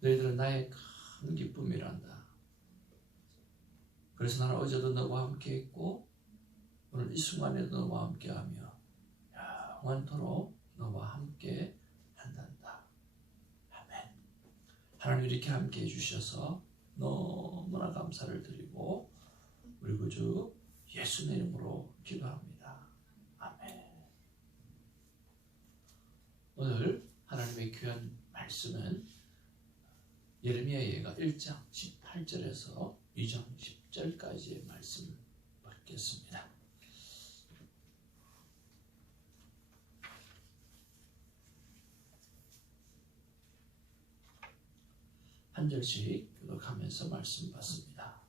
너희들은 나의 큰 기쁨이란다. 그래서 나는 어제도 너와 함께 했고 오늘 이 순간에도 너와 함께하며 영원토록 너와 함께 한단다. 아멘. 하나님 이렇게 함께 해주셔서 너무나 감사를 드리고 우리 구주 예수의 이름으로 기도합니다. 아멘. 오늘 하나님의 귀한 말씀은 예레미야 예가 1장 18절에서 2장 10절까지의 말씀을 받겠습니다. 한 절씩 교독하면서 말씀 받습니다.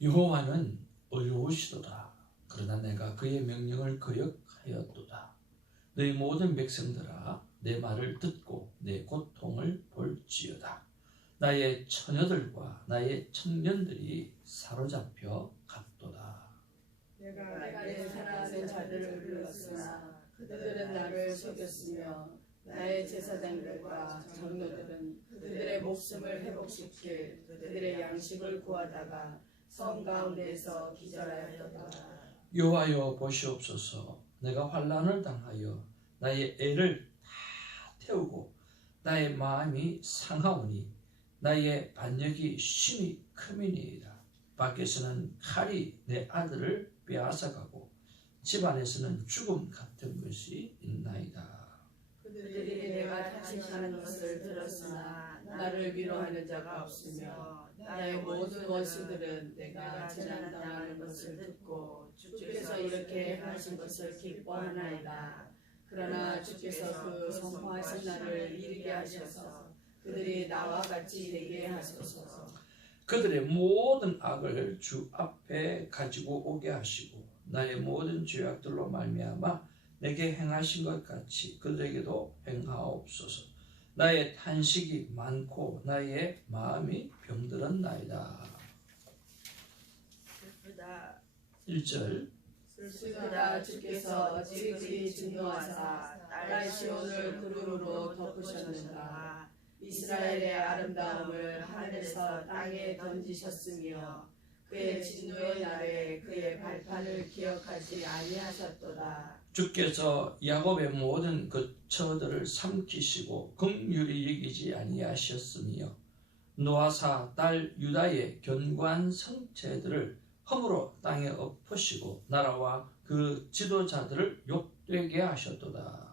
여호와는 의로우시도다. 그러나 내가 그의 명령을 거역하였도다. 너희 모든 백성들아 내 말을 듣고 내 고통을 볼지어다. 나의 처녀들과 나의 청년들이 사로잡혀 갔도다. 내가 내 사랑하는 자들을 불렀으나 그들은 나를 속였으며 나의 제사장들과 장로들은 그들의 목숨을 회복시킬 그들의 양식을 구하다가 성 가운데에서 기절하였도다. 여호와여 보시옵소서. 내가 환난을 당하여 나의 애를 다 태우고 나의 마음이 상하오니 나의 반역이 심히 크미니이다. 밖에서는 칼이 내 아들을 빼앗아가고 집 안에서는 죽음 같은 것이 있나이다. 그들이 내가 다시 사는 것을 들었으나 나를 위로하는 자가 없으며 나의 모든 원수들은 내가 재난당하는 것을 듣고 주께서 이렇게 하신 것을 기뻐하나이다. 그러나 주께서 그 선포하신 날을 이르게 하셔서 그들이 나와 같이 되게 하소서. 그들의 모든 악을 주 앞에 가지고 오게 하시고 나의 모든 죄악들로 말미암아 내게 행하신 것 같이 그들에게도 행하옵소서. 나의 탄식이 많고 나의 마음이 병들었나이다. 1절 슬프다. 주께서 지극히 진노하사 딸 시온을 구름으로 덮으셨는가. 이스라엘의 아름다움을 하늘에서 땅에 던지셨으며 그의 진노의 날에 그의 발판을 기억하지 아니하셨도다. 주께서 야곱의 모든 거처들을 삼키시고 긍휼히 여기지 아니하셨으며 노아사 딸 유다의 견고한 성체들을 허물어 땅에 엎으시고 나라와 그 지도자들을 욕되게 하셨도다.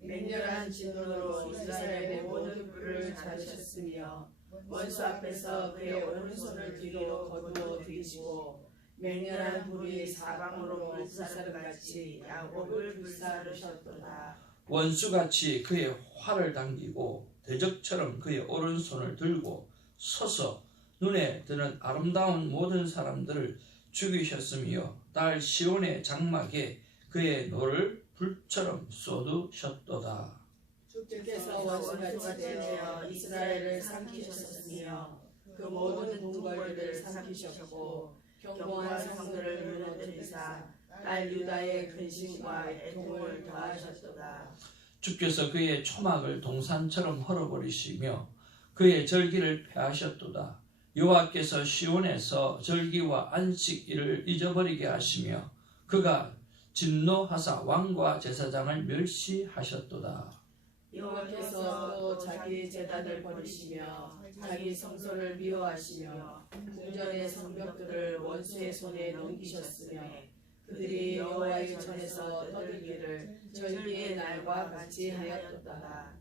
맹렬한 진노로 이스라엘의 모든 뿔을 자르셨으며 원수 앞에서 그의 오른손을 뒤로 거두어 들이시고 맹렬한 불이 사방으로 불사름같이 야곱을 불사르셨도다. 원수같이 그의 활을 당기고 대적처럼 그의 오른손을 들고 서서 눈에 드는 아름다운 모든 사람들을 죽이셨으며 딸 시온의 장막에 그의 노를 불처럼 쏟으셨도다. 주께서 원수같이 되어 이스라엘을 삼키셨으며 그 모든 궁궐들을 삼키셨고 견고한 성들을 무너뜨리사 딸 유다의 근심과 애통을 더하셨도다. 주께서 그의 초막을 동산처럼 헐어버리시며 그의 절기를 폐하셨도다. 여호와께서 시온에서 절기와 안식일을 잊어버리게 하시며 그가 진노하사 왕과 제사장을 멸시하셨도다. 여호와께서 또 자기 제단을 버리시며 자기 성소를 미워하시며 궁전의 성벽들을 원수의 손에 넘기셨으며 그들이 여호와의 전에서 떠들기를 절기의 날과 같이 하였도다.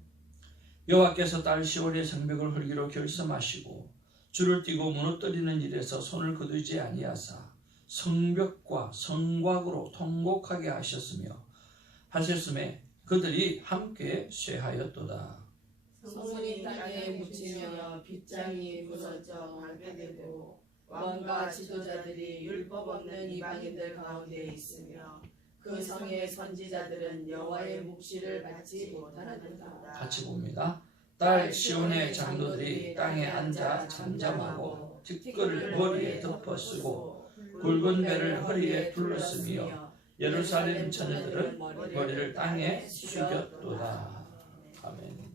여호와께서 딸 시온의 성벽을 헐기로 결심하시고 줄을 띠고 무너뜨리는 일에서 손을 거두지 아니하사 성벽과 성곽으로 통곡하게 하셨음에 그들이 함께 쇠하였도다. 성문이 땅에 묻히며 빗장이 부서져 방패되고 왕과 지도자들이 율법 없는 이방인들 가운데 있으며 그 성의 선지자들은 여호와의 묵시를 받지 못하는도다. 같이 봅니다. 딸 시온의 장로들이 땅에 앉아 잠잠하고 티끌을 머리에 덮어쓰고 굵은 배를 허리에 둘렀으며 예루살렘 처녀들은 머리를 땅에 숙였도다. 아멘.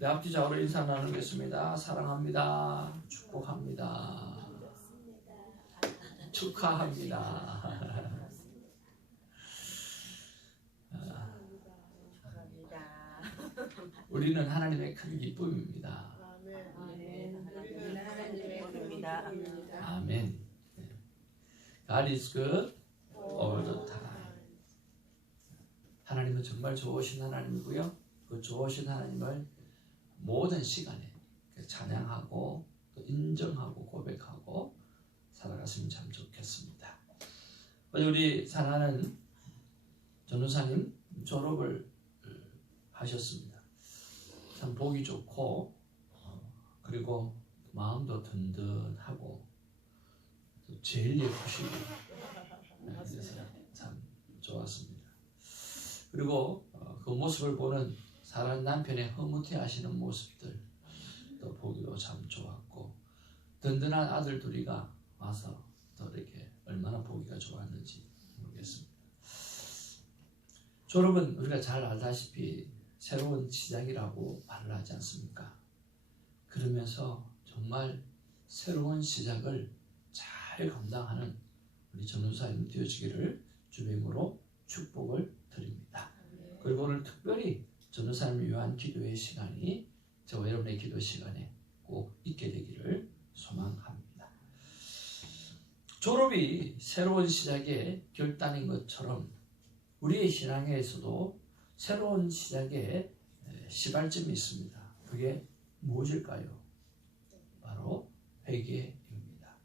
내 앞뒤 좌우로 인사 나누겠습니다. 사랑합니다. 축복합니다. 축하합니다. 우리는 하나님의 큰 기쁨입니다. 아멘. God is good all the time. 하나님은 정말 좋으신 하나님이고요. 그 좋으신 하나님을 모든 시간에 찬양하고 또 인정하고 고백하고 살아갔으면 참 좋겠습니다. 우리 사랑하는 전도사님 졸업을 하셨습니다. 참 보기 좋고 그리고 마음도 든든하고 또 제일 예쁘시고 그래서 참 좋았습니다. 그리고 그 모습을 보는 사랑하는 남편의 흐뭇해하시는 모습들 또 보기도 참 좋았고 든든한 아들 둘이가 와서 또 이렇게 얼마나 보기가 좋았는지 모르겠습니다. 졸업은 우리가 잘 알다시피 새로운 시작이라고 말을 하지 않습니까? 그러면서 정말 새로운 시작을 잘 감당하는 우리 전도사님 되어주기를 주님으로 축복을 드립니다. 그리고 오늘 특별히 전도사님을 위한 기도의 시간이 저와 여러분의 기도 시간에 꼭 있게 되기를 소망합니다. 졸업이 새로운 시작의 결단인 것처럼 우리의 신앙에서도 새로운 시작의 시발점이 있습니다. 그게 무엇일까요? 바로 회개입니다.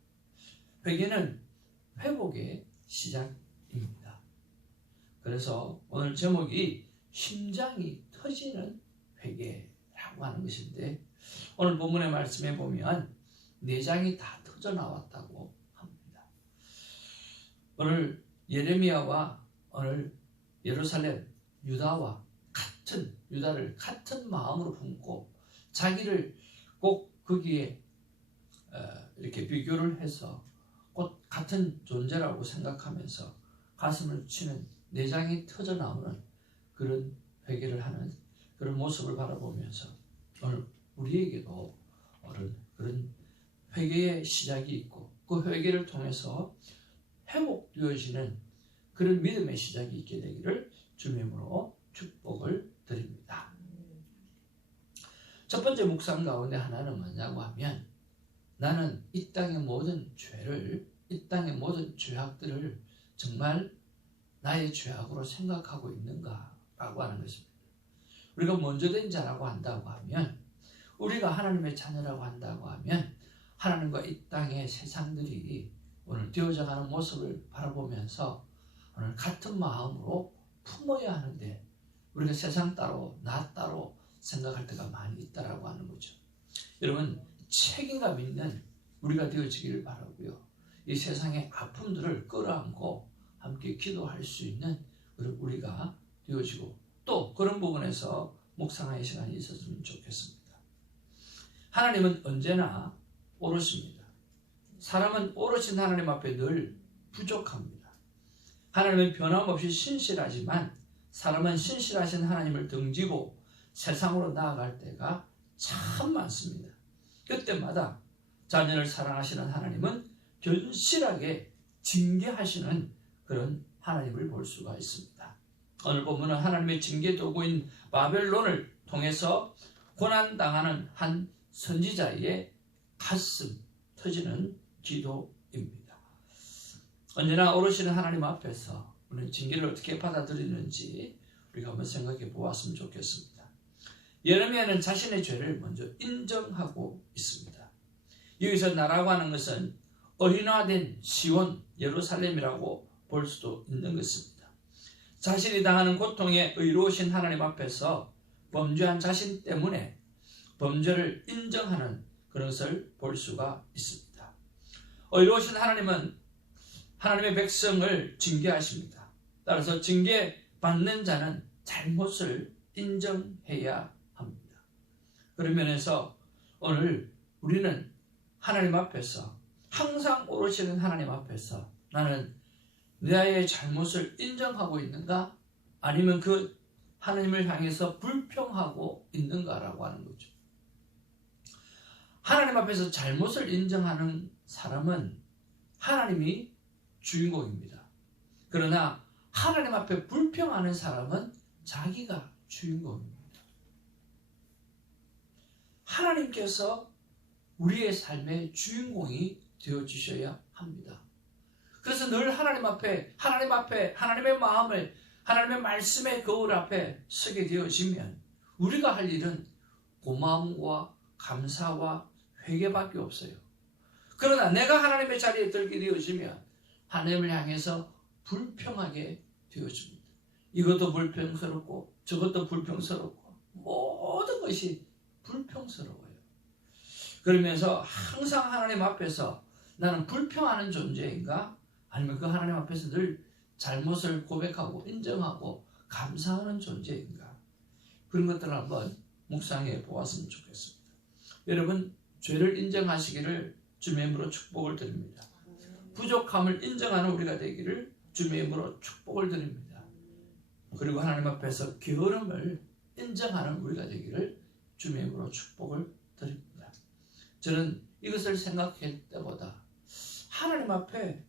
회개는 회복의 시작입니다. 그래서 오늘 제목이 심장이 터지는 회개라고 하는 것인데 오늘 본문의 말씀에 보면 내장이 다 터져 나왔다고 합니다. 오늘 예레미야와 오늘 예루살렘 유다를 같은 마음으로 품고 자기를 꼭 거기에 이렇게 비교를 해서 곧 같은 존재라고 생각하면서 가슴을 치는 내장이 터져 나오는 그런 회개를 하는 그런 모습을 바라보면서 오늘 우리에게도 그런 회개의 시작이 있고 그 회개를 통해서 회복되어지는 그런 믿음의 시작이 있게 되기를 주님으로 축복을 드립니다. 첫 번째 묵상 가운데 하나는 뭐냐고 하면 나는 이 땅의 모든 죄를 이 땅의 모든 죄악들을 정말 나의 죄악으로 생각하고 있는가라고 하는 것입니다. 우리가 먼저 된 자라고 한다고 하면 우리가 하나님의 자녀라고 한다고 하면 하나님과 이 땅의 세상들이 오늘 되어져가는 모습을 바라보면서 오늘 같은 마음으로 품어야 하는데 우리가 세상 따로 나 따로 생각할 때가 많이 있다라고 하는 거죠. 여러분 책임감 있는 우리가 되어지기를 바라고요. 이 세상의 아픔들을 끌어안고 함께 기도할 수 있는 우리가 되어지고 또 그런 부분에서 묵상의 시간이 있었으면 좋겠습니다. 하나님은 언제나 오르십니다. 사람은 오르신 하나님 앞에 늘 부족합니다. 하나님은 변함없이 신실하지만 사람은 신실하신 하나님을 등지고 세상으로 나아갈 때가 참 많습니다. 그때마다 자녀를 사랑하시는 하나님은 견실하게 징계하시는 그런 하나님을 볼 수가 있습니다. 오늘 본문은 하나님의 징계 도구인 바벨론을 통해서 고난당하는 한 선지자의 가슴 터지는 기도입니다. 언제나 오르시는 하나님 앞에서 우리는 징계를 어떻게 받아들이는지 우리가 한번 생각해 보았으면 좋겠습니다. 예레미야는 자신의 죄를 먼저 인정하고 있습니다. 여기서 나라고 하는 것은 어린화된 시온 예루살렘이라고 볼 수도 있는 것입니다. 자신이 당하는 고통에 의로우신 하나님 앞에서 범죄한 자신 때문에 범죄를 인정하는 그런 것을 볼 수가 있습니다. 의로우신 하나님은 하나님의 백성을 징계하십니다. 따라서 징계받는 자는 잘못을 인정해야 합니다. 그런 면에서 오늘 우리는 하나님 앞에서 항상 오르시는 하나님 앞에서 나는 나의 잘못을 인정하고 있는가? 아니면 그 하나님을 향해서 불평하고 있는가라고 하는 거죠. 하나님 앞에서 잘못을 인정하는 사람은 하나님이 주인공입니다. 그러나 하나님 앞에 불평하는 사람은 자기가 주인공입니다. 하나님께서 우리의 삶의 주인공이 되어주셔야 합니다. 그래서 늘 하나님의 하나님의 마음을 하나님의 말씀의 거울 앞에 서게 되어지면 우리가 할 일은 고마움과 감사와 회개밖에 없어요. 그러나 내가 하나님의 자리에 들게 되어지면 하나님을 향해서 불평하게 되어집니다. 이것도 불평스럽고 저것도 불평스럽고 모든 것이 불평스러워요. 그러면서 항상 하나님 앞에서 나는 불평하는 존재인가? 아니면 그 하나님 앞에서 늘 잘못을 고백하고 인정하고 감사하는 존재인가? 그런 것들을 한번 묵상해 보았으면 좋겠습니다. 여러분, 죄를 인정하시기를 주님의 이름으로 축복을 드립니다. 부족함을 인정하는 우리가 되기를 주님의 이름으로 축복을 드립니다. 그리고 하나님 앞에서 게으름을 인정하는 우리가 되기를 주님의 이름으로 축복을 드립니다. 저는 이것을 생각할 때보다 하나님 앞에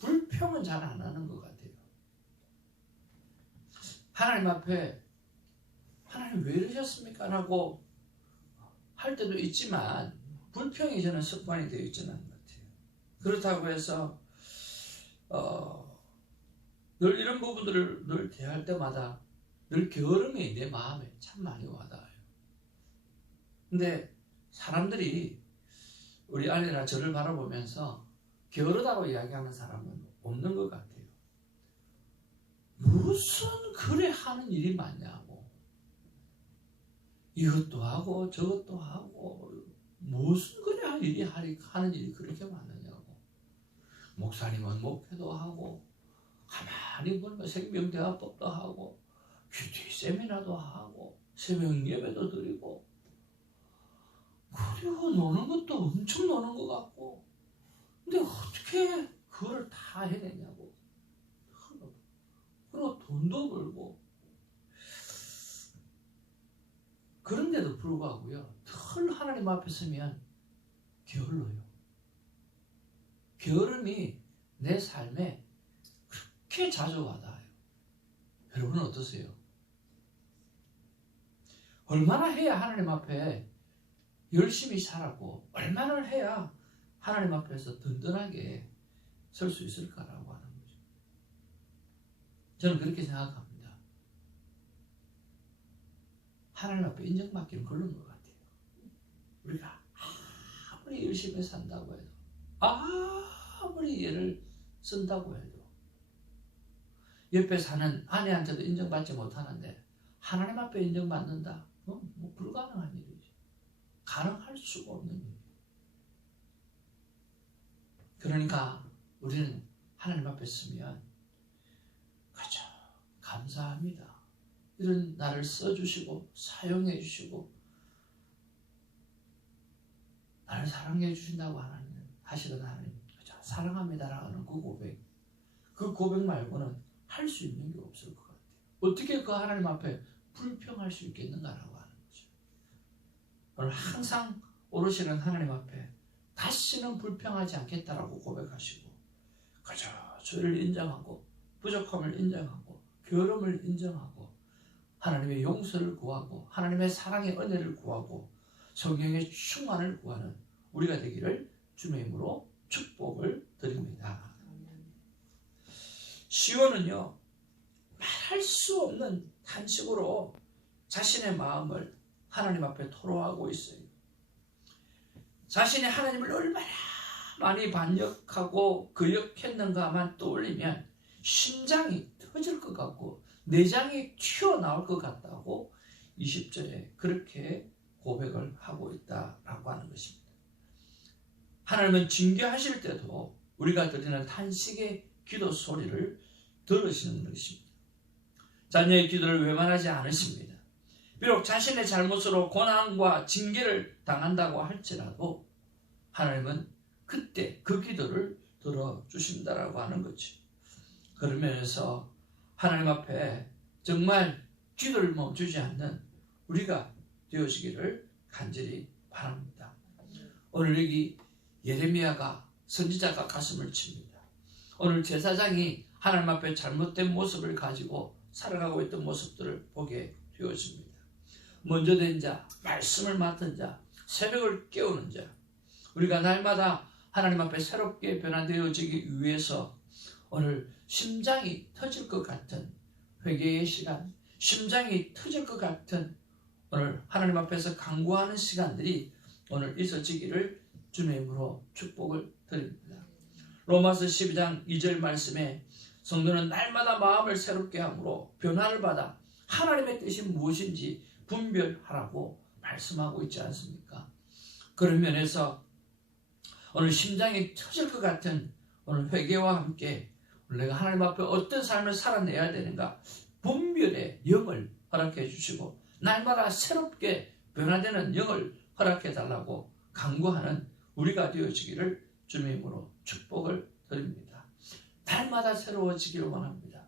불평은 잘 안 하는 것 같아요. 하나님 앞에 하나님 왜 이러셨습니까? 라고 할 때도 있지만 불평이 저는 습관이 되어 있지는 않은 것 같아요. 그렇다고 해서 늘 이런 부분들을 늘 대할 때마다 늘 게으름이 내 마음에 참 많이 와닿아요. 근데 사람들이 우리 아내나 저를 바라보면서 게으르다고 이야기하는 사람은 없는 것 같아요. 무슨 그래 하는 일이 많냐고. 이것도 하고 저것도 하고 무슨 그래 하는 일이 그렇게 많으냐고. 목사님은 목회도 하고 가만히 보면 생명대화법도 하고 큐티 세미나도 하고 새벽 예배도 드리고 그리고 노는 것도 엄청 노는 것 같고 근데 어떻게 그걸 다 해내냐고. 그리고 돈도 벌고 그런데도 불구하고요 늘 하나님 앞에 서면 게을러요. 게으름이 내 삶에 그렇게 자주 와닿아요. 여러분은 어떠세요? 얼마나 해야 하나님 앞에 열심히 살았고 얼마나 해야 하나님 앞에서 든든하게 설 수 있을까라고 하는 거죠. 저는 그렇게 생각합니다. 하나님 앞에 인정받기는 그런 것 같아요. 우리가 아무리 열심히 산다고 해도 아무리 애를 쓴다고 해도 옆에 사는 아내한테도 인정받지 못하는데 하나님 앞에 인정받는다? 뭐 불가능한 일이죠. 가능할 수가 없는 일이에요. 그러니까 우리는 하나님 앞에 서면 그저 감사합니다. 이런 나를 써주시고 사용해 주시고 나를 사랑해 주신다고 하시던 하나님 그저 사랑합니다라는 그 고백 말고는 할 수 있는 게 없을 것 같아요. 어떻게 그 하나님 앞에 불평할 수 있겠는가라고 하는 거죠. 오늘 항상 오르시는 하나님 앞에 다시는 불평하지 않겠다라고 고백하시고 그저 죄를 인정하고 부족함을 인정하고 게으름을 인정하고 하나님의 용서를 구하고 하나님의 사랑의 은혜를 구하고 성령의 충만을 구하는 우리가 되기를 주님의 이름으로 축복을 드립니다. 시온은요 말할 수 없는 탄식으로 자신의 마음을 하나님 앞에 토로하고 있어요. 자신이 하나님을 얼마나 많이 반역하고 거역했는가만 떠올리면 심장이 터질 것 같고 내장이 튀어나올 것 같다고 20절에 그렇게 고백을 하고 있다라고 하는 것입니다. 하나님은 징계하실 때도 우리가 드리는 탄식의 기도 소리를 들으시는 것입니다. 자녀의 기도를 외면하지 않으십니다. 비록 자신의 잘못으로 고난과 징계를 당한다고 할지라도 하나님은 그때 그 기도를 들어주신다라고 하는 거죠. 그러면서 하나님 앞에 정말 기도를 멈추지 않는 우리가 되어지기를 간절히 바랍니다. 오늘 여기 예레미야가 선지자가 가슴을 칩니다. 오늘 제사장이 하나님 앞에 잘못된 모습을 가지고 살아가고 있던 모습들을 보게 되어집니다. 먼저 된 자, 말씀을 맡은 자, 새벽을 깨우는 자, 우리가 날마다 하나님 앞에 새롭게 변화되어지기 위해서 오늘 심장이 터질 것 같은 회개의 시간, 심장이 터질 것 같은 오늘 하나님 앞에서 간구하는 시간들이 오늘 있어지기를 주님의 이름으로 축복을 드립니다. 로마서 12장 2절 말씀에 성도는 날마다 마음을 새롭게 함으로 변화를 받아 하나님의 뜻이 무엇인지 분별하라고 말씀하고 있지 않습니까? 그런 면에서 오늘 심장이 터질 것 같은 오늘 회개와 함께 내가 하나님 앞에 어떤 삶을 살아내야 되는가 분별의 영을 허락해 주시고 날마다 새롭게 변화되는 영을 허락해 달라고 간구하는 우리가 되어지기를 주님의 이름으로 축복을 드립니다. 날마다 새로워지기를 원합니다.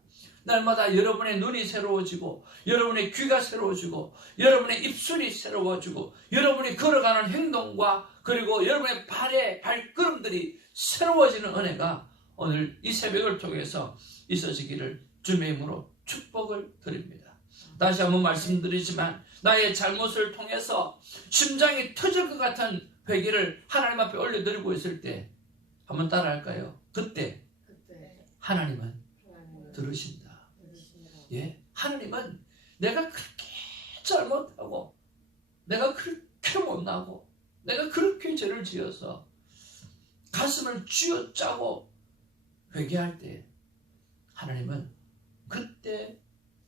날마다 여러분의 눈이 새로워지고 여러분의 귀가 새로워지고 여러분의 입술이 새로워지고 여러분이 걸어가는 행동과 그리고 여러분의 발걸음들이 새로워지는 은혜가 오늘 이 새벽을 통해서 있어지기를 주님의 이름으로 축복을 드립니다. 다시 한번 말씀드리지만 나의 잘못을 통해서 심장이 터질 것 같은 회개를 하나님 앞에 올려드리고 있을 때 한번 따라할까요? 그때 하나님은 들으신다. 예, 하나님은 내가 그렇게 잘못하고 내가 그렇게 못나고 내가 그렇게 죄를 지어서 가슴을 쥐어짜고 회개할 때 하나님은 그때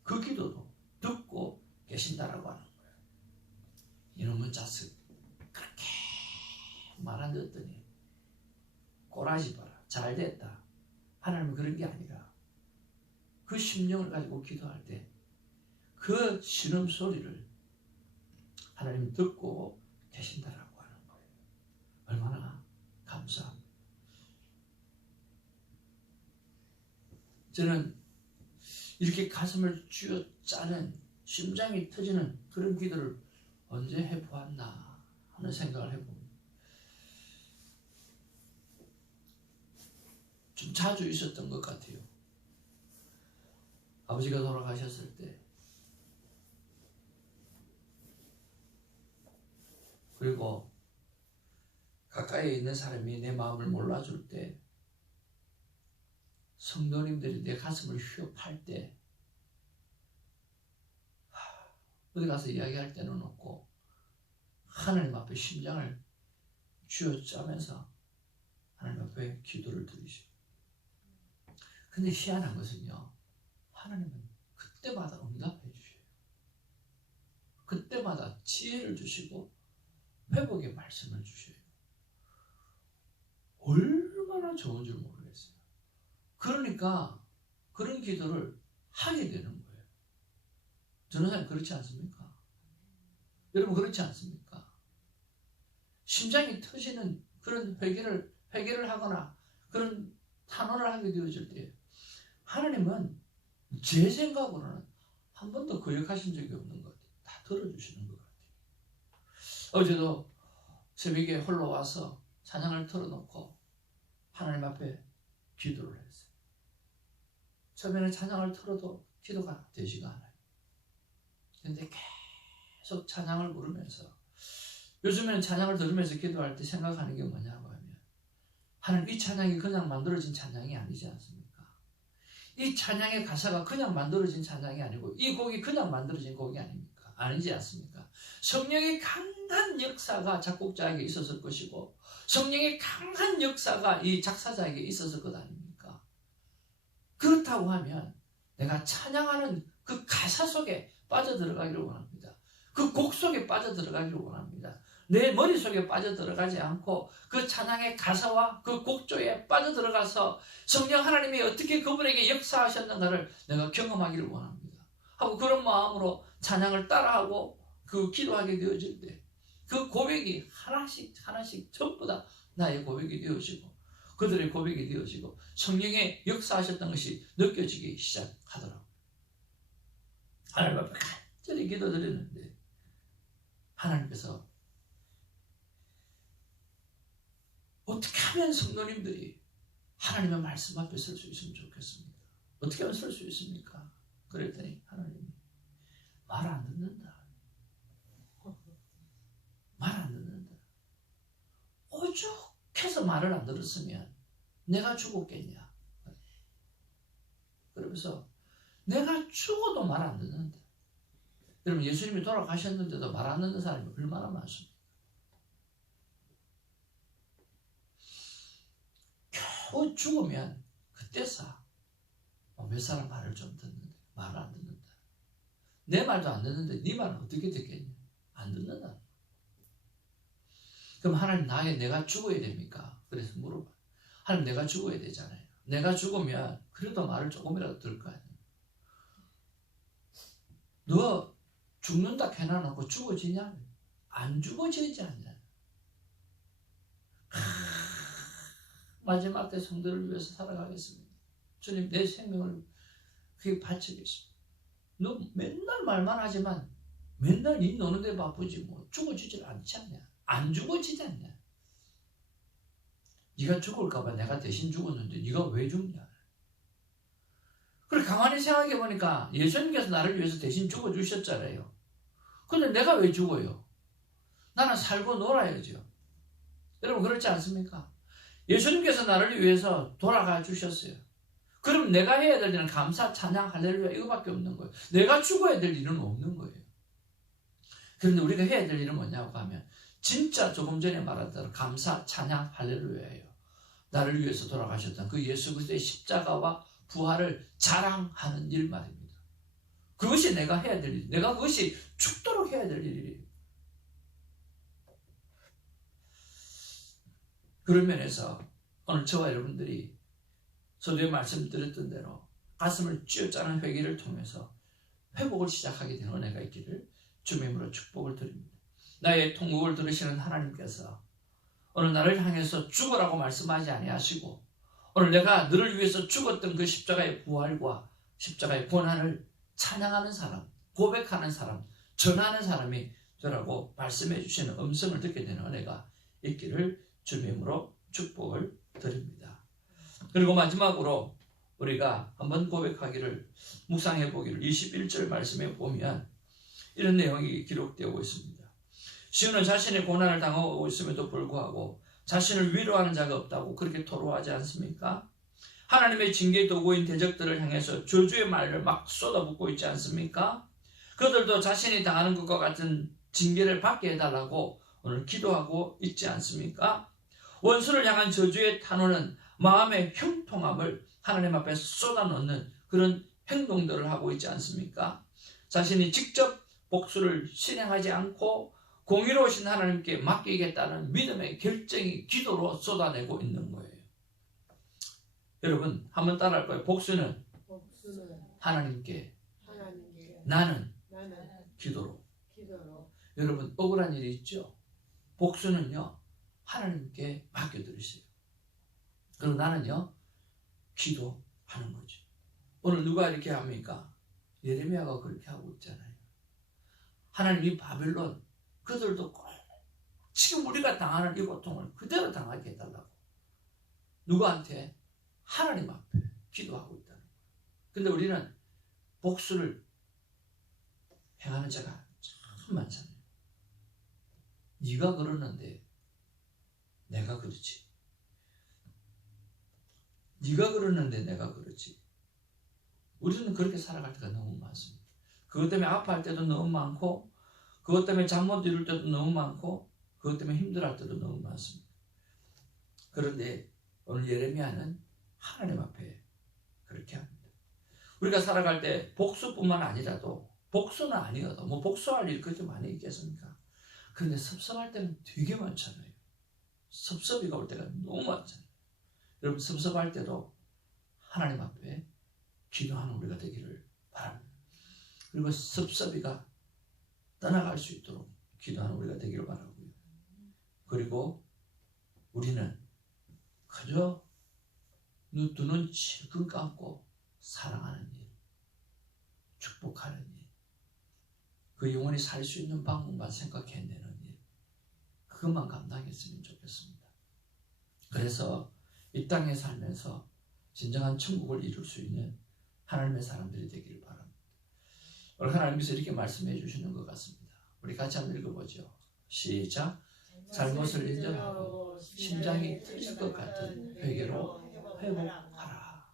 그 기도도 듣고 계신다라고 하는 거예요. 이놈의 자식 그렇게 말 안 듣더니 꼬라지 봐라 잘됐다. 하나님은 그런 게 아니라 그 심령을 가지고 기도할 때 그 신음소리를 하나님 듣고 계신다라고 하는 거예요. 얼마나 감사합니다. 저는 이렇게 가슴을 쥐어짜는 심장이 터지는 그런 기도를 언제 해보았나 하는 생각을 해봅니다. 좀 자주 있었던 것 같아요. 아버지가 돌아가셨을 때 그리고 가까이에 있는 사람이 내 마음을 몰라줄 때 성도님들이 내 가슴을 휘어팔 때 어디 가서 이야기할 때는 없고 하나님 앞에 심장을 쥐어짜면서 하나님 앞에 기도를 드리시고 근데 희한한 것은요 하나님은 그때마다 응답해 주셔요. 그때마다 지혜를 주시고 회복의 말씀을 주셔요. 얼마나 좋은 줄 모르겠어요. 그러니까 그런 기도를 하게 되는 거예요. 전도사님 그렇지 않습니까? 여러분 그렇지 않습니까? 심장이 터지는 그런 회개를 하거나 그런 탄원을 하게 되어질 때 하나님은 제 생각으로는 한 번도 거역하신 적이 없는 것 같아요. 다 들어주시는 것 같아요. 어제도 새벽에 홀로 와서 찬양을 틀어놓고 하나님 앞에 기도를 했어요. 처음에는 찬양을 틀어도 기도가 되지가 않아요. 그런데 계속 찬양을 부르면서 요즘에는 찬양을 들으면서 기도할 때 생각하는 게 뭐냐고 하면 하나님 이 찬양이 그냥 만들어진 찬양이 아니지 않습니까? 이 찬양의 가사가 그냥 만들어진 찬양이 아니고 이 곡이 그냥 만들어진 곡이 아닙니까? 아니지 않습니까? 성령의 강한 역사가 작곡자에게 있었을 것이고 성령의 강한 역사가 이 작사자에게 있었을 것 아닙니까? 그렇다고 하면 내가 찬양하는 그 가사 속에 빠져들어가기를 원합니다. 그 곡 속에 빠져들어가기를 원합니다. 내 머릿속에 빠져들어가지 않고 그 찬양의 가사와 그 곡조에 빠져들어가서 성령 하나님이 어떻게 그분에게 역사하셨는가를 내가 경험하기를 원합니다. 하고 그런 마음으로 찬양을 따라하고 그 기도하게 되어질 때 그 고백이 하나씩 전부 다 나의 고백이 되어지고 그들의 고백이 되어지고 성령의 역사하셨던 것이 느껴지기 시작하더라고요. 하나님 앞에 간절히 기도드리는데 하나님께서 어떻게 하면 성도님들이 하나님의 말씀 앞에 설 수 있으면 좋겠습니까? 어떻게 하면 설 수 있습니까? 그랬더니 하나님이 말 안 듣는다. 말 안 듣는다. 오죽해서 말을 안 들었으면 내가 죽었겠냐. 그러면서 내가 죽어도 말 안 듣는다. 여러분 예수님이 돌아가셨는데도 말 안 듣는 사람이 얼마나 많습니까? 겨우 죽으면 그때서 몇 사람 말을 좀 듣는데 말을 안 듣는다. 내 말도 안 듣는데 네 말은 어떻게 듣겠냐. 안 듣는다. 그럼 하나님 나에게 내가 죽어야 됩니까? 그래서 물어봐. 하나님 내가 죽어야 되잖아요. 내가 죽으면 그래도 말을 조금이라도 들을 거 아니에요. 너 죽는다 해놔놓고 죽어지냐? 안 죽어지지 않냐? 마지막 때 성도를 위해서 살아가겠습니다. 주님 내 생명을 그게 바치겠습니다. 너 맨날 말만 하지만 맨날 니 노는데 바쁘지 뭐 죽어지질 않지 않냐? 안 죽어지지 않냐? 네가 죽을까봐 내가 대신 죽었는데 네가 왜 죽냐? 그래 가만히 생각해 보니까 예수님께서 나를 위해서 대신 죽어주셨잖아요. 근데 내가 왜 죽어요? 나는 살고 놀아야죠. 여러분 그렇지 않습니까? 예수님께서 나를 위해서 돌아가 주셨어요. 그럼 내가 해야 될 일은 감사, 찬양, 할렐루야 이거밖에 없는 거예요. 내가 죽어야 될 일은 없는 거예요. 그런데 우리가 해야 될 일은 뭐냐고 하면 진짜 조금 전에 말한 대로 감사, 찬양, 할렐루야예요. 나를 위해서 돌아가셨던 그 예수 그리스도의 십자가와 부활을 자랑하는 일 말입니다. 그것이 내가 해야 될 일, 내가 그것이 죽도록 해야 될 일이에요. 그런 면에서 오늘 저와 여러분들이 서두에 말씀드렸던 대로 가슴을 쥐어짜는 회개를 통해서 회복을 시작하게 되는 은혜가 있기를 주의 이름으로 축복을 드립니다. 나의 통곡을 들으시는 하나님께서 오늘 나를 향해서 죽으라고 말씀하지 아니하시고 오늘 내가 너를 위해서 죽었던 그 십자가의 부활과 십자가의 고난을 찬양하는 사람, 고백하는 사람, 전하는 사람이 되라고 말씀해 주시는 음성을 듣게 되는 은혜가 있기를 주의 이름으로 축복을 드립니다. 그리고 마지막으로 우리가 한번 고백하기를 묵상해 보기를 21절 말씀에 보면 이런 내용이 기록되고 있습니다. 시온은 자신의 고난을 당하고 있음에도 불구하고 자신을 위로하는 자가 없다고 그렇게 토로하지 않습니까? 하나님의 징계 도구인 대적들을 향해서 저주의 말을 막 쏟아붓고 있지 않습니까? 그들도 자신이 당하는 것과 같은 징계를 받게 해달라고 오늘 기도하고 있지 않습니까? 원수를 향한 저주의 탄원은 마음의 형통함을 하나님 앞에 쏟아놓는 그런 행동들을 하고 있지 않습니까? 자신이 직접 복수를 실행하지 않고 공의로우신 하나님께 맡기겠다는 믿음의 결정이 기도로 쏟아내고 있는 거예요. 여러분 한번 따라할 거예요. 복수는 하나님께, 나는 기도로. 여러분 억울한 일이 있죠? 복수는요 하나님께 맡겨드리세요. 그리고 나는요 기도하는 거죠. 오늘 누가 이렇게 합니까? 예레미야가 그렇게 하고 있잖아요. 하나님 이 바벨론 그들도 꼭 지금 우리가 당하는 이 고통을 그대로 당하게 해달라고 누구한테? 하나님 앞에 기도하고 있다는 거예요. 근데 우리는 복수를 행하는 자가 참 많잖아요. 네가 그러는데 내가 그렇지. 네가 그러는데 내가 그렇지. 우리는 그렇게 살아갈 때가 너무 많습니다. 그것 때문에 아파할 때도 너무 많고 그것 때문에 잠 못 이룰 때도 너무 많고 그것 때문에 힘들어할 때도 너무 많습니다. 그런데 오늘 예레미야는 하나님 앞에 그렇게 합니다. 우리가 살아갈 때 복수뿐만 아니라도 복수는 아니어도 뭐 복수할 일 그렇게 많이 있겠습니까? 그런데 섭섭할 때는 되게 많잖아요. 섭섭이가 올 때가 너무 많잖아요. 여러분 섭섭할 때도 하나님 앞에 기도하는 우리가 되기를 바랍니다. 그리고 섭섭이가 떠나갈 수 있도록 기도하는 우리가 되기를 바라고요. 그리고 우리는 그저 두 눈 질끈 감고 사랑하는 일, 축복하는 일, 그 영혼이 살 수 있는 방법만 생각해내는 일, 그것만 감당했으면 좋겠습니다. 그래서 이 땅에 살면서 진정한 천국을 이룰 수 있는 하나님의 사람들이 되기를 바랍니다. 오늘 하나님께서 이렇게 말씀해 주시는 것 같습니다. 우리 같이 한번 읽어보죠. 시작. 잘못을 인정하고 심장이 터질 것 같은 회개로 회복하라.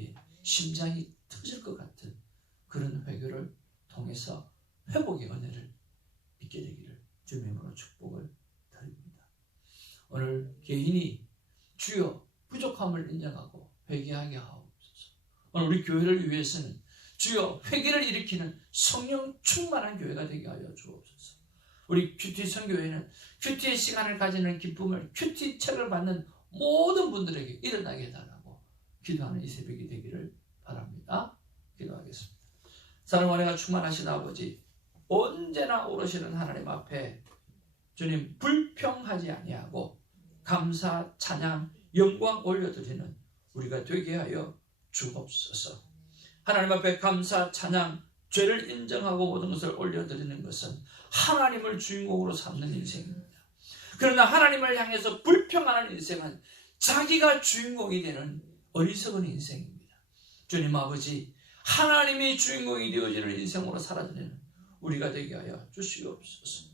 예, 심장이 터질 것 같은 그런 회개를 통해서 회복의 은혜를 있게 되기를 주님으로 축복을 드립니다. 오늘 개인이 주여 부족함을 인정하고 회개하게 하옵소서. 오늘 우리 교회를 위해서는 주여 회개를 일으키는 성령 충만한 교회가 되게 하여 주옵소서. 우리 큐티 선교회는 큐티의 시간을 가지는 기쁨을 큐티 책을 받는 모든 분들에게 일어나게 해달라고 기도하는 이 새벽이 되기를 바랍니다. 기도하겠습니다. 사랑하는 은혜가 충만하신 아버지, 언제나 오르시는 하나님 앞에 주님 불평하지 아니하고 감사, 찬양, 영광 올려드리는 우리가 되게 하여 주옵소서. 하나님 앞에 감사, 찬양, 죄를 인정하고 모든 것을 올려드리는 것은 하나님을 주인공으로 삼는 인생입니다. 그러나 하나님을 향해서 불평하는 인생은 자기가 주인공이 되는 어리석은 인생입니다. 주님 아버지, 하나님이 주인공이 되어지는 인생으로 살아드리는 우리가 되게 하여 주시옵소서.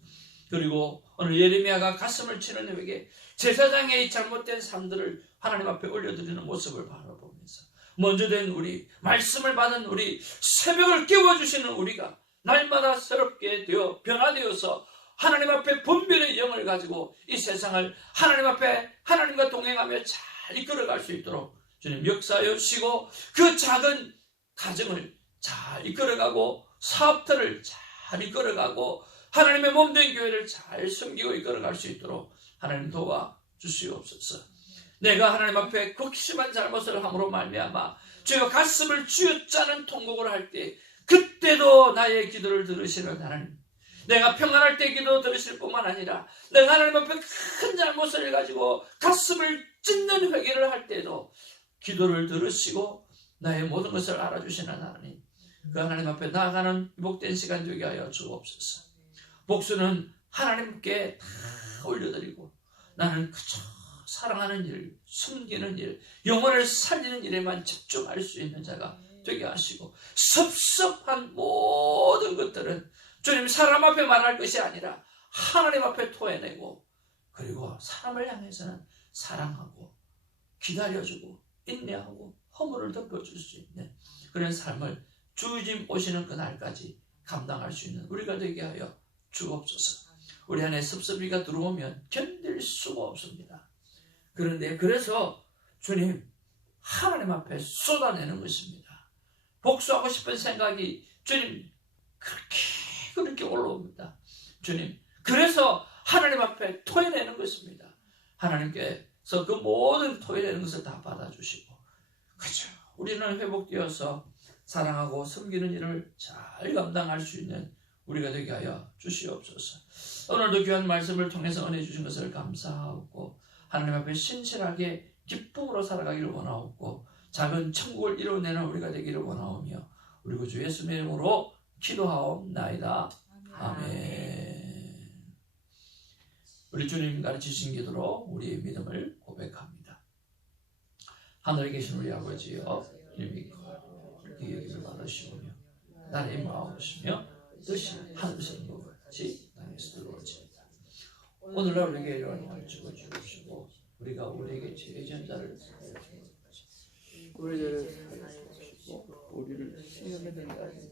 그리고 오늘 예레미야가 가슴을 치는 회개, 제사장의 잘못된 삶들을 하나님 앞에 올려드리는 모습을 바라보면서 먼저 된 우리, 말씀을 받은 우리, 새벽을 깨워주시는 우리가 날마다 새롭게 되어 변화되어서 하나님 앞에 분별의 영을 가지고 이 세상을 하나님 앞에 하나님과 동행하며 잘 이끌어갈 수 있도록 주님 역사하여 주시고, 그 작은 가정을 잘 이끌어가고 사업들을 잘 이끌어가고 하나님의 몸된 교회를 잘 섬기고 이끌어갈 수 있도록 하나님 도와주시옵소서. 내가 하나님 앞에 극심한 잘못을 함으로 말미암아 주여 가슴을 쥐어짜는 통곡을 할 때, 그때도 나의 기도를 들으시는 하나님, 내가 평안할 때 기도 들으실 뿐만 아니라 내가 하나님 앞에 큰 잘못을 가지고 가슴을 찢는 회개를 할 때도 기도를 들으시고 나의 모든 것을 알아주시는 하나님, 그 하나님 앞에 나아가는 복된 시간 되게 하여 주옵소서. 복수는 하나님께 다 올려드리고 나는 그저 사랑하는 일, 숨기는 일, 영혼을 살리는 일에만 집중할 수 있는 자가 되게 하시고, 섭섭한 모든 것들은 주님 사람 앞에 말할 것이 아니라 하나님 앞에 토해내고, 그리고 사람을 향해서는 사랑하고 기다려주고 인내하고 허물을 덮어줄 수 있는 그런 삶을 주님 오시는 그날까지 감당할 수 있는 우리가 되게 하여 주옵소서. 우리 안에 섭섭이가 들어오면 견딜 수가 없습니다. 그런데 그래서 주님 하나님 앞에 쏟아내는 것입니다. 복수하고 싶은 생각이 주님 그렇게 올라옵니다. 주님 그래서 하나님 앞에 토해내는 것입니다. 하나님께서 그 모든 토해내는 것을 다 받아주시고, 그죠? 우리는 회복되어서 사랑하고 섬기는 일을 잘 감당할 수 있는 우리가 되게 하여 주시옵소서. 오늘도 귀한 말씀을 통해서 은혜 주신 것을 감사하고 하나님 앞에 신실하게 기쁨으로 살아가기를 원하옵고 작은 천국을 이루어내는 우리가 되기를 원하오며 우리 구주 예수님의 이름으로 기도하옵나이다. 아멘. 우리 주님 가르치신 기도로 우리의 믿음을 고백합니다. 하늘에 계신 우리 아버지여, 이름이 거룩히 여김을 받으시오며 나의 마음이시며 뜻이 하늘에서 이룬 것 같이 땅에서 이루어지이다. 오늘날 우리에게 이런 날 주시고 우리가 우리에게 죄진 자를 사하여 주시고 우리를 사하여 주시고 우리를 시험에 들게 하지